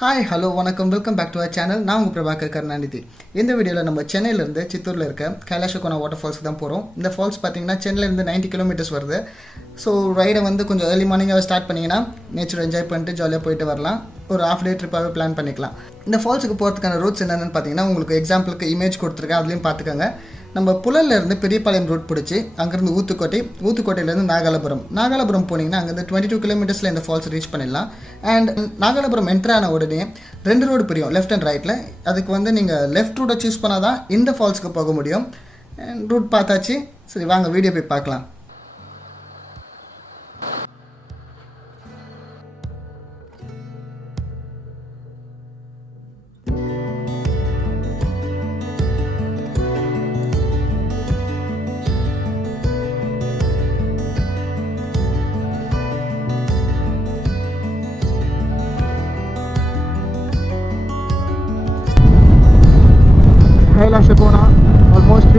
Hi hello வணக்கம். Welcome back to our channel நான் உங்கள் பிரபாகர் கருணாநிதி. இந்த வீடியோவில் நம்ம சென்னையிலேருந்து சித்தூரில் இருக்க கைலாஷகோனா வாட்டர் ஃபால்ஸ்க்கு தான் போகிறோம் இந்த ஃபால்ஸ் பார்த்தீங்கன்னா சென்னையிலேருந்து 90 கிலோமீட்டர்ஸ் வருது. ஸோ ரைடை வந்து கொஞ்சம் ஏர்லி மார்னிங்காக ஸ்டார்ட் பண்ணிங்கன்னா நேச்சர் என்ஜாய் பண்ணிட்டு ஜாலியாக போயிட்டு வரலாம். ஒரு ஆஃப் டே ட்ரிப்பாகவே பிளான் பண்ணிக்கலாம். இந்த ஃபால்ஸுக்கு போகிறதுக்கான ரூட்ஸ் என்னென்னு பார்த்தீங்கன்னா உங்களுக்கு எக்ஸாம்பிளுக்கு இமேஜ் கொடுத்துருக்கேன். அதுலேயும் பார்த்துக்கோங்க நம்ம புழல்ல இருந்து பெரியபாளையம் ரோட் பிடிச்சி அங்கேருந்து ஊத்துக்கோட்டை ஊத்துக்கோட்டையிலேருந்து நாகாலபுரம். நாகாலபுரம் போனீங்கன்னா அங்கேருந்து டுவெண்ட்டி டூ கிலோமீட்டர்ஸில் இந்த ஃபால்ஸ் ரீச் பண்ணிடலாம். அண்ட் நாகாலபுரம் என்ட்ரு ஆன உடனே ரெண்டு ரோடு பிரியும் லெஃப்ட் அண்ட் ரைட்டில் அதுக்கு வந்து நீங்கள் லெஃப்ட் ரூட்டை சூஸ் பண்ணால் தான் இந்த ஃபால்ஸ்க்கு போக முடியும். அண்ட் ரூட் பார்த்தாச்சு. சரி வாங்க வீடியோ போய் பார்க்கலாம்.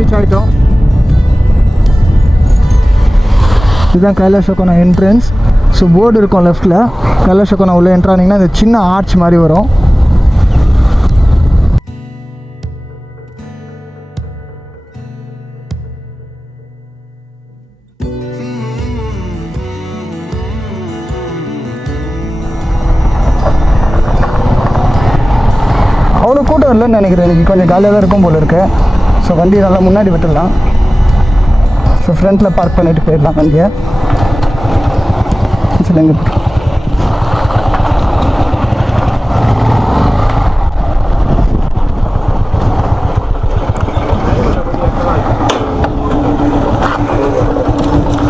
ரீச் ஆகிட்டோம் இதுதான் கைலாஷகோனா என்ட்ரன்ஸ் ஸோ போர்டு இருக்கும் லெஃப்ட்டில் கைலாஷகோனா உள்ளே என்ட்ரானிங்கன்னா இந்த சின்ன ஆர்ச் மாதிரி வரும். அவ்வளோ கூட்டம் இல்லைன்னு நினைக்கிறேன். இன்னைக்கு கொஞ்சம் காலியாக தான் இருக்கும் போல இருக்கு. ஸோ வண்டி நல்லா முன்னாடி விட்டுடலாம். ஸோ ஃப்ரண்ட்டில் பார்க் பண்ணிட்டு போயிடலாம் வண்டியை. சொல்லுங்க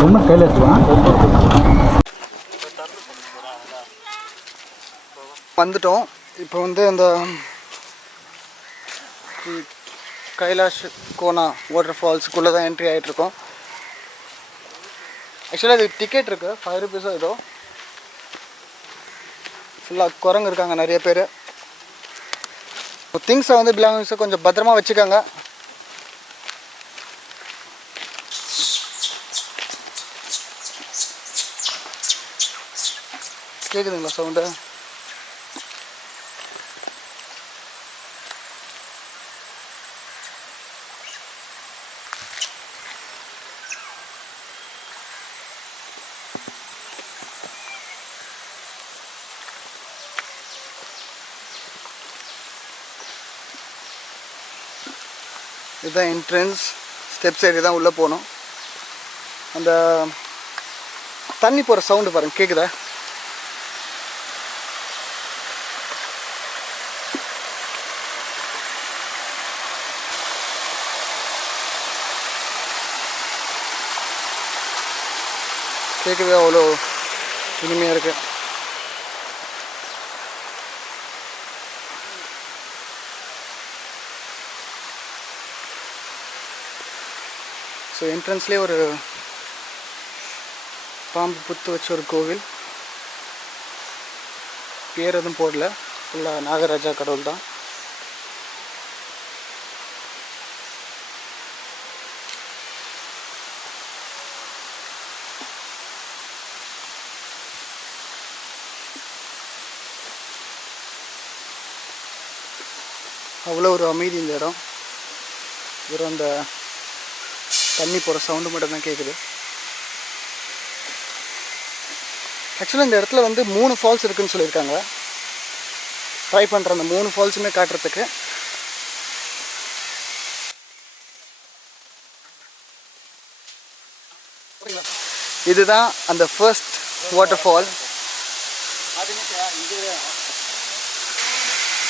ரொம்ப கையில் எடுத்துக்கலாம் வந்துட்டோம். இப்போ வந்து அந்த கைலாஷ் கோனா வாட்டர் ஃபால்ஸுக்குள்ளே தான் என்ட்ரி ஆகிட்ருக்கோம் ஆக்சுவலாக இது டிக்கெட் இருக்குது ஃபைவ் ருபீஸோ ஏதோ. ஃபுல்லாக குரங்கு இருக்காங்க நிறைய பேர். திங்ஸை வந்து பிலாங்கிங்ஸை கொஞ்சம் பத்திரமா வச்சுக்கோங்க. கேட்குதுங்களா சவுண்டு இதுதான் என்ட்ரன்ஸ் ஸ்டெப் சைடு தான் உள்ளே போகணும். அந்த தண்ணி போகிற சவுண்டு பாருங்க கேட்குதா கேட்கவே அவ்வளோ இனிமையாக இருக்குது ஸோ என்ட்ரன்ஸ்லேயே ஒரு பாம்பு புத்து வச்ச ஒரு கோவில். பேர் எதுவும் போடல. ஃபுல்லாக நாகராஜா கடவுள் தான். அவ்வளோ ஒரு அமைதி இந்த இடம். வெறும் அந்த தண்ணி போகிற சவுண்டு மட்டும் தான் கேட்குது ஆக்சுவலாக இந்த இடத்துல வந்து மூணு ஃபால்ஸ் இருக்குன்னு சொல்லியிருக்காங்க. ட்ரை பண்ணுற அந்த மூணு ஃபால்ஸுமே காட்டுறதுக்கு. இதுதான் அந்த ஃபர்ஸ்ட் வாட்டர் ஃபால்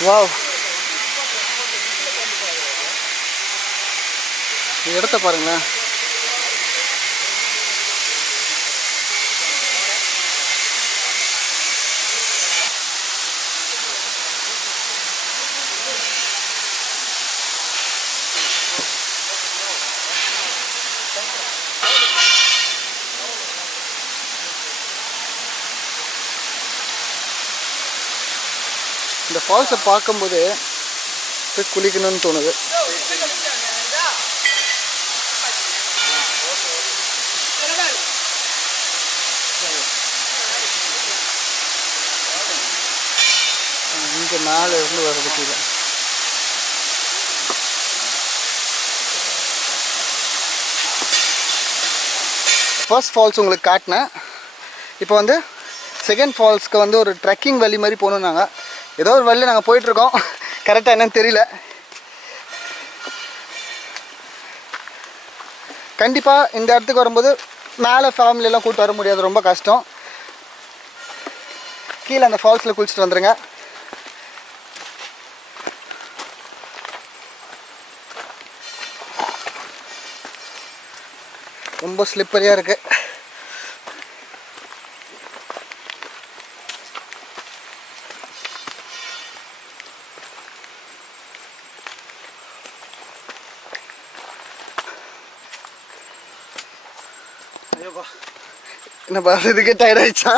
வாவ் இந்த இடத்த பாருங்களேன். இந்த ஃபால்ஸை பார்க்கும்போது போய் குளிக்கணும்னு தோணுது. இங்கே மேலே இருந்து வருது கீழே. ஃபர்ஸ்ட் ஃபால்ஸ் உங்களுக்கு காட்டினேன். இப்போ வந்து செகண்ட் ஃபால்ஸ்க்கு வந்து ஒரு ட்ரெக்கிங் வழி மாதிரி போகணுன்னாங்க ஏதோ ஒரு வழியில் நாங்கள் போயிட்டுருக்கோம். கரெக்டாக என்னன்னு தெரியல. கண்டிப்பாக இந்த இடத்துக்கு வரும்போது மேலே ஃபேமிலியெல்லாம் கூப்பிட்டு வர முடியாது ரொம்ப கஷ்டம். கீழே அந்த ஃபால்ஸில் குளிச்சுட்டு வந்துடுங்க ரொம்ப ஸ்லிப்பரியாக இருக்குது என்ன என்னப்பா இதுக்கே டயர்ட் ஆயிடுச்சா?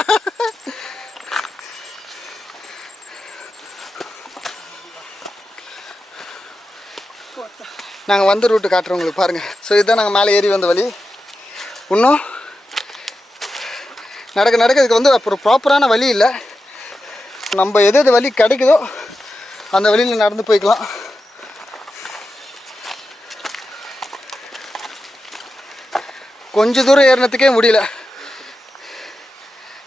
நாங்கள் வந்த ரூட்டு காட்டுறோம் உங்களுக்கு பாருங்கள் ஸோ இதுதான் நாங்கள் மேலே ஏறி வந்த வழி. இன்னும் நடக்க நடக்க இதுக்கு வந்து அப்புறம் ப்ராப்பரான வழி இல்லை. நம்ம எது எது வழி கிடைக்குதோ அந்த வழியில் நடந்து போய்க்கலாம். கொஞ்ச தூரம் ஏறினத்துக்கே முடியல.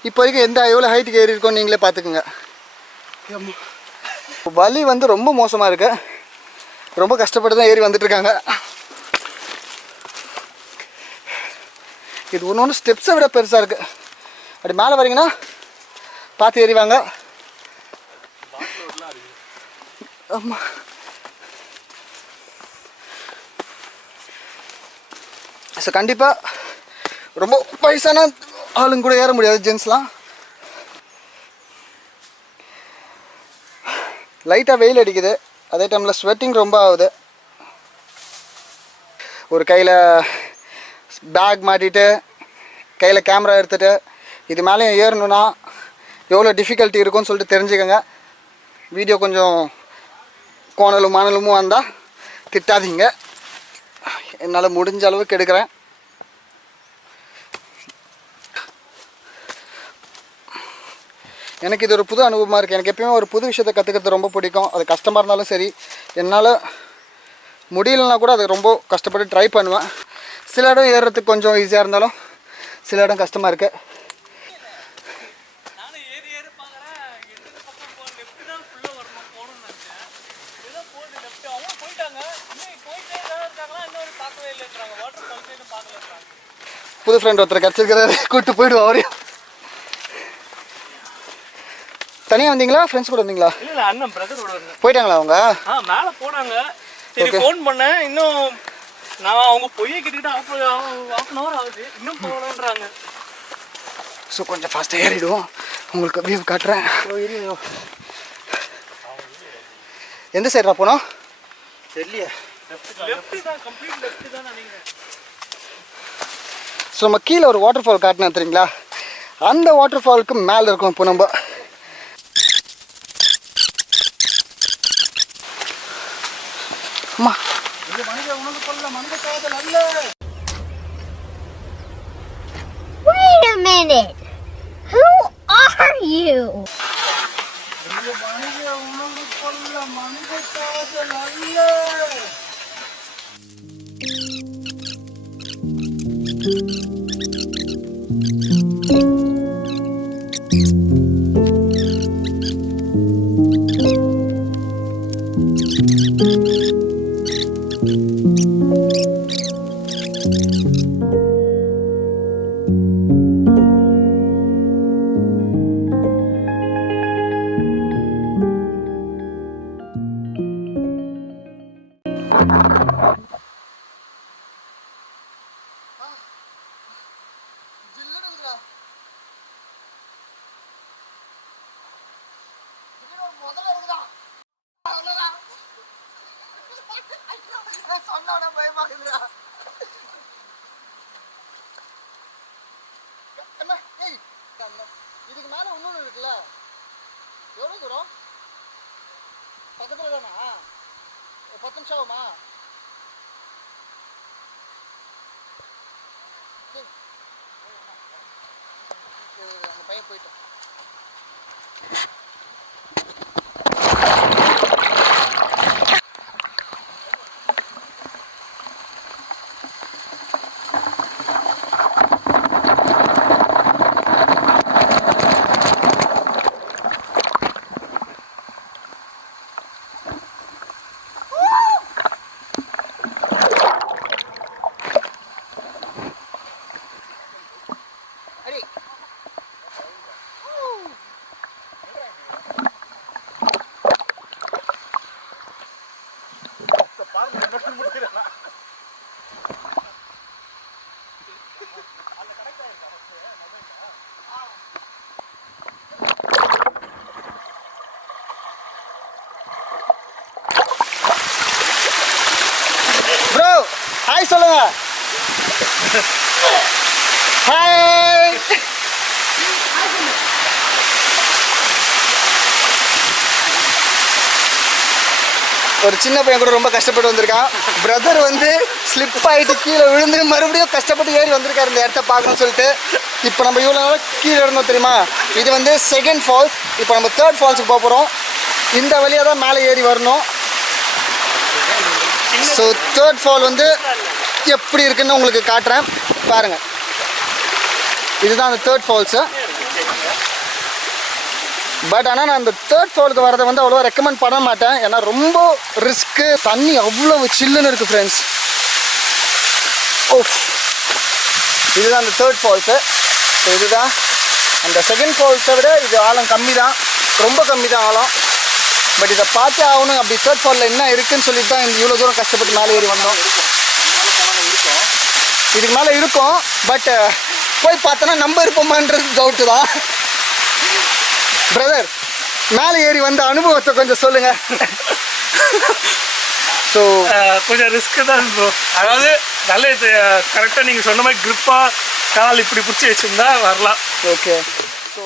இப்போ வரைக்கும் எந்த எவ்வளோ ஹைட்டுக்கு ஏறி இருக்கோம் நீங்களே பார்த்துக்குங்க. வலி வந்து ரொம்ப மோசமாக இருக்கு. ரொம்ப கஷ்டப்பட்டு தான் ஏறி வந்துட்டுருக்காங்க இது ஒன்று ஒன்று ஸ்டெப்ஸை விட பெருசாக இருக்குது அப்படி மேலே வரீங்கன்னா பார்த்து ஏறிவாங்க. ஆமாம் ஸோ கண்டிப்பாக ரொம்ப வயசான ஆளுங்க கூட ஏற முடியாது ஜென்ஸ்லாம் லைட்டாக வெயில் அடிக்குது. அதே டைமில் ஸ்வெட்டிங் ரொம்ப ஆகுது. ஒரு கையில் பேக் மாட்டிட்டு கையில் கேமரா எடுத்துகிட்டு இது மேலேயும் ஏறணுன்னா எவ்வளோ டிஃபிகல்ட்டி இருக்கும்னு சொல்லிட்டு தெரிஞ்சுக்கோங்க. வீடியோ கொஞ்சம் கோணலும் மாணலுமும் வந்தால் திட்டாதீங்க. என்னால் முடிஞ்ச அளவுக்கு எடுக்கிறேன் எனக்கு இது ஒரு புது அனுபவமாக இருக்குது எனக்கு எப்பயுமே ஒரு புது விஷயத்தை கற்றுக்கிறது ரொம்ப பிடிக்கும். அது கஷ்டமாக இருந்தாலும் சரி. என்னால் முடியலன்னா கூட அது ரொம்ப கஷ்டப்பட்டு ட்ரை பண்ணுவேன். சில இடம் ஏறுறதுக்கு கொஞ்சம் ஈஸியாக இருந்தாலும் சில இடம் கஷ்டமாக இருக்குது நானும் ஏறி ஏறி பார்க்குறேன் எந்த பக்கம் போ லெஃப்ட் தான் ஃபுல்லாக வரணும் போகணும்னு நினச்சேன் ஏதோ போகுது லெஃப்ட் அவங்க போயிட்டாங்க இன்னும் போயிட்டே தான் இருக்காங்களா இன்னொரு பார்க்கவே இல்லைன்றாங்க வாட்டர் ஃபால்ஸே இன்னும் பார்க்கலன்றாங்க புது ஃப்ரெண்ட் ஒருத்தர் கிடச்சிருக்கிறாரு. கூப்பிட்டு போயிடுவோம் அவரையும். தனியாக வந்தீங்களா? ஃப்ரெண்ட்ஸ் கூட வந்தீங்களா? இல்லை அண்ணன் பிரதரோட இருந்தேன் போயிட்டாங்களா அவங்க? ஆ மேலே போனாங்க. சரி ஃபோன் பண்ணேன். இன்னும் நான் அவங்க பொய்யை கிட்டக்கிட்ட ஆஃப் ஆஃப் அன் ஹவர் ஆகுது. இன்னும் போகலன்றாங்க. ஸோ கொஞ்சம் ஃபாஸ்ட்டாக ஏறிடுவோம். உங்களுக்கு வியூ காட்டுறேன். எந்த சைடா போனோம்? தெரியல லெஃப்ட் தான் கம்ப்ளீட் லெஃப்ட் தான் நினைக்கிறேன். ஸோ நம்ம கீழே ஒரு வாட்டர் ஃபால் காட்டினேன் தெரியுங்களா அந்த வாட்டர் ஃபாலுக்கு மேலே இருக்கும் இப்போ நம்ம அம்மா Wait a minute. Who are you? சொன்னோட thank you ஏய், இதுக்கு மேல இன்னொன்று இருக்குல்ல? எவ்வளோ தூரம்? பக்கத்தில் தானா? ஒரு பத்து நிமிஷம் ஆகுமா? அந்த பையன் போயிட்டான். ஹாய். ஒரு சின்ன பையன் கூட ரொம்ப கஷ்டப்பட்டு வந்திருக்கான். பிரதர் வந்து ஸ்லிப் ஆகிட்டு கீழே விழுந்து மறுபடியும் கஷ்டப்பட்டு ஏறி வந்திருக்காரு இந்த இடத்த பார்க்கணும்னு சொல்லிட்டு. இப்போ நம்ம இவ்வளோ நாள் கீழே இருந்தோம் தெரியுமா? இது வந்து செகண்ட் ஃபால்ஸ் இப்போ நம்ம தேர்ட் ஃபால்ஸுக்கு போக போகிறோம் இந்த வழியாக தான் மேலே ஏறி வரணும். ஸோ தேர்ட் ஃபால் வந்து எப்படி இருக்குன்னு உங்களுக்கு காட்டுறேன். பாருங்க. இதுதான் அந்த தேர்ட் ஃபால்ஸு பட் ஆனால் நான் அந்த தேர்ட் ஃபாலுக்கு வரதை வந்து அவ்வளோவா ரெக்கமெண்ட் பண்ண மாட்டேன். ஏன்னா ரொம்ப ரிஸ்க்கு தண்ணி அவ்வளோ சில்லுன்னு இருக்குது ஃப்ரெண்ட்ஸ் ஓ இதுதான் அந்த தேர்ட் ஃபால்ஸு ஸோ இதுதான். அந்த செகண்ட் ஃபால்ஸை விட இது ஆழம் கம்மி தான் ரொம்ப கம்மி தான் ஆழம். பட் இதை பார்த்தே ஆகணும். அப்படி தேர்ட் ஃபாலில் என்ன இருக்குதுன்னு சொல்லிட்டு தான் இந்த இவ்வளோ தூரம் கஷ்டப்பட்டு மேலே ஏறி வந்தோம். இதுக்கு மேலே இருக்கும் பட் போய் பார்த்தோன்னா நம்ம இருப்போமான்றது டவுட்டு தான். பிரதர் மேலே ஏறி வந்த அனுபவத்தை கொஞ்சம் சொல்லுங்க. ஸோ கொஞ்சம் ரிஸ்க் தான் ப்ரோ அதாவது நல்ல இது கரெக்டாக நீங்கள் சொன்ன மாதிரி grip-ஆ கால் இப்படி பிடிச்சி வச்சிருந்தா வரலாம். ஓகே ஸோ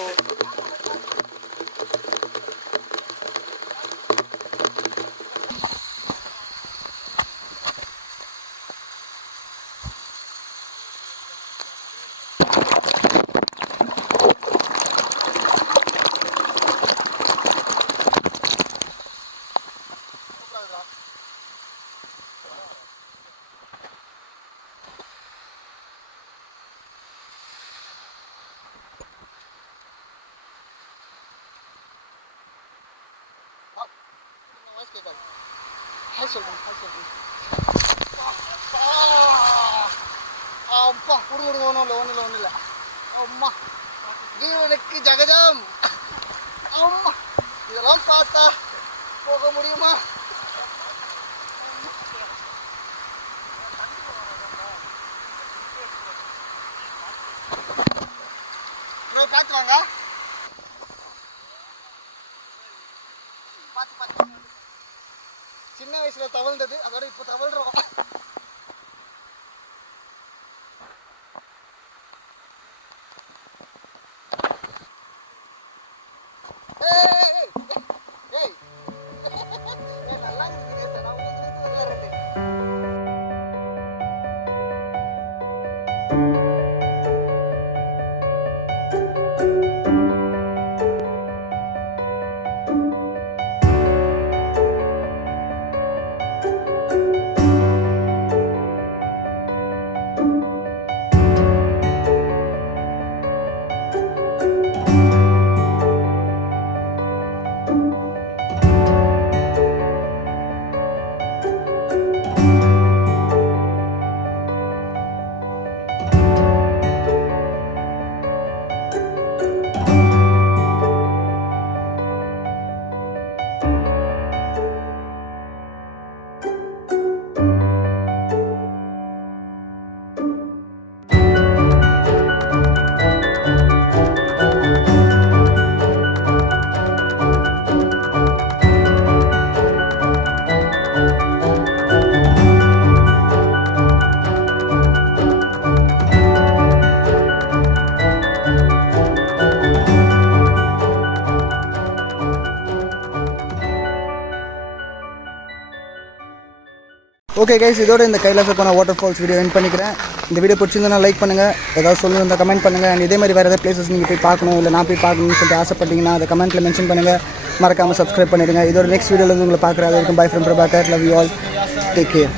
ஹாய் சொல்கிறேன் ஹாய் சொல்கிறேன் அப்பா கொடுங்க கொடுங்க ஒன்றும் இல்லை ஒன்றும் இல்லை ஒன்றும் இல்லை. அம்மா ஜீவனுக்கு அம்மா இதெல்லாம் பார்த்தா போக முடியுமா? பார்த்து வாங்க. பார்த்து பார்த்து. சின்ன வயசுல தவழ்ந்தது அதோட இப்போ தவழ்றோம். ஓகே கைஸ் இதோட இந்த கைலாச போன வாட்டர் ஃபால்ஸ் வீடியோ என் பண்ணிக்கிறேன். இந்த வீடியோ பிடிச்சிருந்தா லைக் பண்ணுங்கள் ஏதாவது சொல்லணும் கமெண்ட் பண்ணுங்கள் அண்ட் இதே மாதிரி வேறு ஏதாவது பிளேசஸ் நீங்கள் போய் பார்க்கணும் இல்லை நான் போய் பார்க்கணும்னு சொல்லிட்டு ஆசைப்பட்டீங்கன்னா அதை கமெண்ட்டில் மென்ஷன் பண்ணுங்கள் மறக்காமல் சப்ஸ்கிரைப் பண்ணிடுங்க. இதோட நெக்ஸ்ட் வீடியோவில் வந்து உங்களை பார்க்குறது வரைக்கும் bye friend Prabhakar love you all take care